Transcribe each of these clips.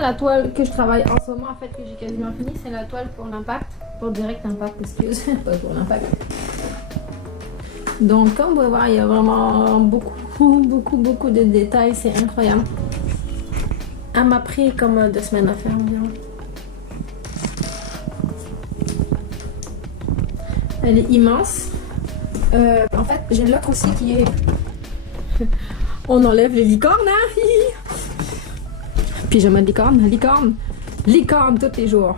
La toile que je travaille en ce moment, en fait, que j'ai quasiment fini, c'est la toile pour l'impact, pour direct impact, excuse, pas pour l'impact. Donc, comme vous pouvez voir, il y a vraiment beaucoup de détails, c'est incroyable. Elle m'a pris comme 2 semaines à faire environ. Elle est immense. En fait, j'ai l'autre aussi qui est... On enlève les licornes, hein? Pyjama de licorne tous les jours.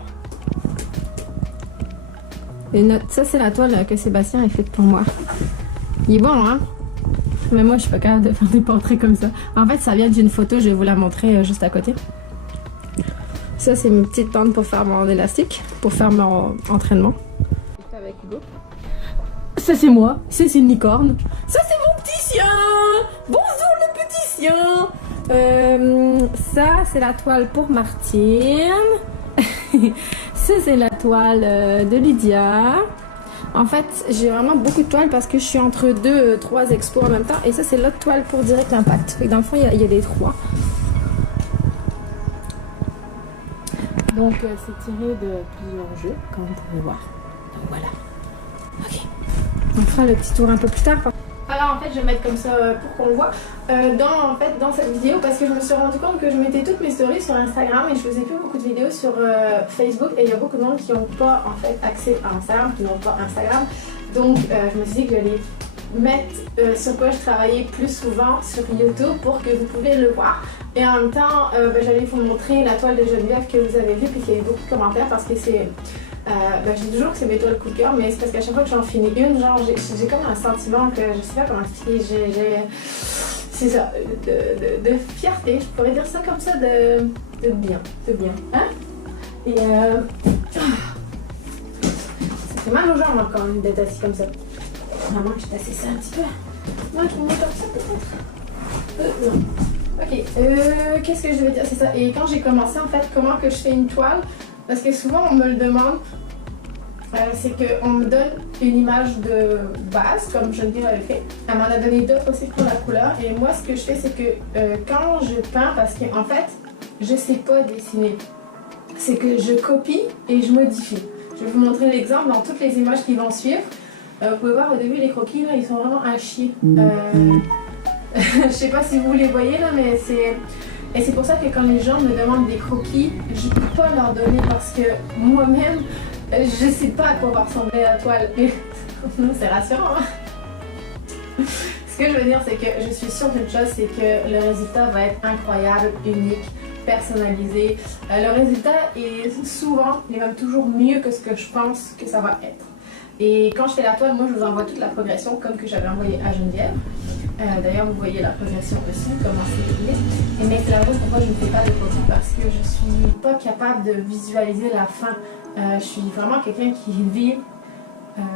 Et ça, c'est la toile que Sébastien a faite pour moi. Il est bon, hein? Mais moi, je suis pas capable de faire des portraits comme ça. En fait, ça vient d'une photo, je vais vous la montrer juste à côté. Ça, c'est mes petites pentes pour faire mon élastique, pour faire mon entraînement. Avec Hugo. Ça, c'est moi. Ça, c'est une licorne. Ça, c'est mon petit chien. Bonjour, le petit chien. Ça, c'est la toile pour Martine. Ça, c'est la toile de Lydia. En fait, j'ai vraiment beaucoup de toiles parce que je suis entre 3 expos en même temps. Et ça, c'est l'autre toile pour direct impact. Fait que dans le fond, il y a des 3. Donc, c'est tiré de plusieurs jeux, comme vous pouvez voir. Donc, voilà. Ok. On fera le petit tour un peu plus tard. Alors, en fait, je vais mettre comme ça pour qu'on le voit. Dans cette vidéo, parce que je me suis rendu compte que je mettais toutes mes stories sur Instagram et je faisais plus beaucoup de vidéos sur Facebook. Et il y a beaucoup de monde qui n'ont pas, en fait, accès à Instagram, qui n'ont pas Instagram. Donc, je me suis dit que j'allais mettre sur quoi je travaillais plus souvent sur YouTube pour que vous pouvez le voir. Et en même temps, j'allais vous montrer la toile de Geneviève que vous avez vue puis qu'il y a eu beaucoup de commentaires parce que c'est... je dis toujours que c'est mes toiles coup de cœur, mais c'est parce qu'à chaque fois que j'en finis une, genre j'ai comme un sentiment que je sais pas comment expliquer, c'est ça, de fierté, je pourrais dire ça comme ça, de bien, hein? Et ça fait mal aux jambes quand même d'être assis comme ça. Vraiment que je t'assise ça un petit peu. Moi je me mets comme ça peut-être. Non. Ok, qu'est-ce que je veux dire? C'est ça. Et quand j'ai commencé en fait, comment que je fais une toile? Parce que souvent on me le demande, c'est qu'on me donne une image de base, comme Geneviève avait fait. Elle m'en a donné d'autres aussi pour la couleur. Et moi ce que je fais, c'est que quand je peins, parce qu'en fait, je sais pas dessiner, c'est que je copie et je modifie. Je vais vous montrer l'exemple dans toutes les images qui vont suivre. Vous pouvez voir au début les croquis, là, ils sont vraiment à chier. Je sais pas si vous les voyez là, mais c'est... Et c'est pour ça que quand les gens me demandent des croquis, je ne peux pas leur donner parce que moi-même, je ne sais pas à quoi va ressembler la toile. Et c'est rassurant, hein? Ce que je veux dire, c'est que je suis sûre d'une chose, c'est que le résultat va être incroyable, unique, personnalisé. Le résultat est souvent, il est même toujours mieux que ce que je pense que ça va être. Et quand je fais la toile, moi je vous envoie toute la progression comme que j'avais envoyé à Geneviève. D'ailleurs, vous voyez la progression aussi, comment c'est filmé. Mais c'est la raison pourquoi je ne fais pas de croquis, parce que je suis pas capable de visualiser la fin. Je suis vraiment quelqu'un qui vit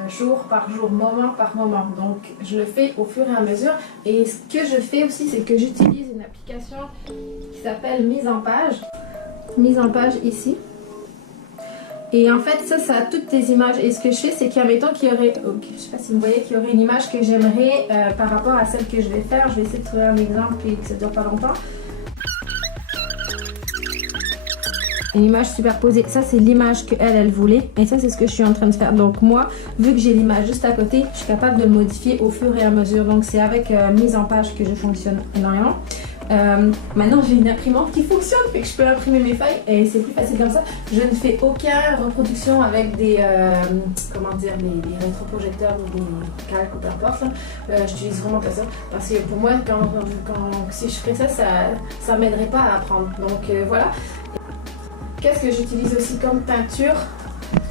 jour par jour, moment par moment. Donc, je le fais au fur et à mesure. Et ce que je fais aussi, c'est que j'utilise une application qui s'appelle Mise en page. Mise en page ici. Et en fait, ça a toutes tes images. Et ce que je fais, c'est qu'admettons qu'il y aurait, je sais pas si vous voyez, qu'il y aurait une image que j'aimerais par rapport à celle que je vais faire. Je vais essayer de trouver un exemple et que ça dure pas longtemps. Une image superposée. Ça, c'est l'image qu'elle voulait. Et ça, c'est ce que je suis en train de faire. Donc moi, vu que j'ai l'image juste à côté, je suis capable de le modifier au fur et à mesure. Donc c'est avec mise en page que je fonctionne énormément. Maintenant j'ai une imprimante qui fonctionne, fait que je peux imprimer mes feuilles et c'est plus facile comme ça. Je ne fais aucune reproduction avec des comment dire, des rétroprojecteurs ou des calques ou peu importe. J'utilise vraiment pas ça parce que pour moi si je ferais ça, ça m'aiderait pas à apprendre. Donc voilà. Qu'est-ce que j'utilise aussi comme peinture?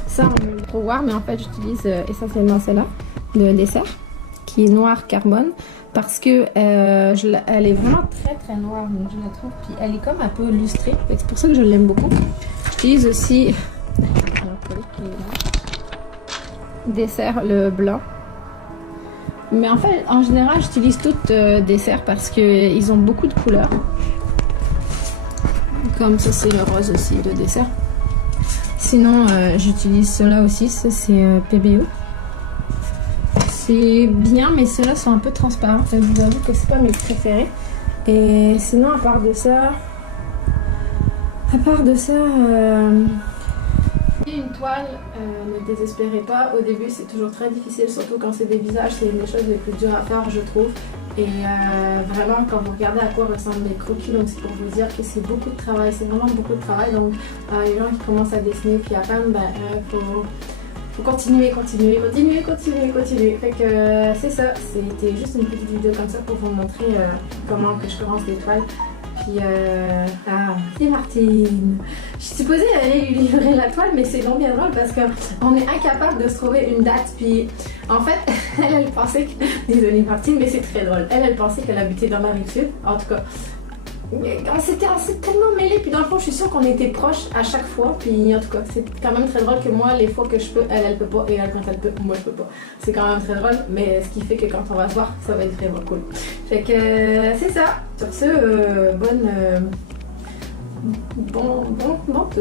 Ça on peut le voir, mais en fait j'utilise essentiellement celle-là, le dessert, qui est noir carbone. Parce que elle est vraiment très noire, je la trouve. Puis elle est comme un peu lustrée. C'est pour ça que je l'aime beaucoup. J'utilise aussi dessert le blanc. Mais en fait, en général, j'utilise toutes dessert parce qu'ils ont beaucoup de couleurs. Comme ça, c'est le rose aussi, le dessert. Sinon, j'utilise ceux-là aussi. Ça, c'est PBO. C'est bien, mais ceux-là sont un peu transparents. Je vous avoue que c'est pas mes préférés. Et sinon, à part de ça, À part de ça, une toile, ne désespérez pas. Au début, c'est toujours très difficile, surtout quand c'est des visages, c'est une des choses les plus dures à faire, je trouve. Et vraiment, quand vous regardez à quoi ressemblent les croquis, donc c'est pour vous dire que c'est beaucoup de travail, c'est vraiment beaucoup de travail. Donc, les gens qui commencent à dessiner puis à peine, faut continuer. Fait que c'est ça, c'était juste une petite vidéo comme ça pour vous montrer comment que je commence les toiles. Puis, c'est Martine. Je suis supposée aller lui livrer la toile, mais c'est donc bien drôle parce qu'on est incapable de se trouver une date. Puis, en fait, elle pensait que. Désolée Martine, mais c'est très drôle. Elle pensait qu'elle habitait dans la rive sud. En tout cas, on s'est tellement mêlés. Puis, dans le fond, je suis sûre qu'on était proches à chaque fois. Puis, en tout cas, c'est quand même très drôle que moi, les fois que je peux, elle peut pas. Et elle, quand elle peut, moi, je peux pas. C'est quand même très drôle. Mais ce qui fait que quand on va se voir, ça va être vraiment cool. Fait que c'est ça. Sur ce, bon tout.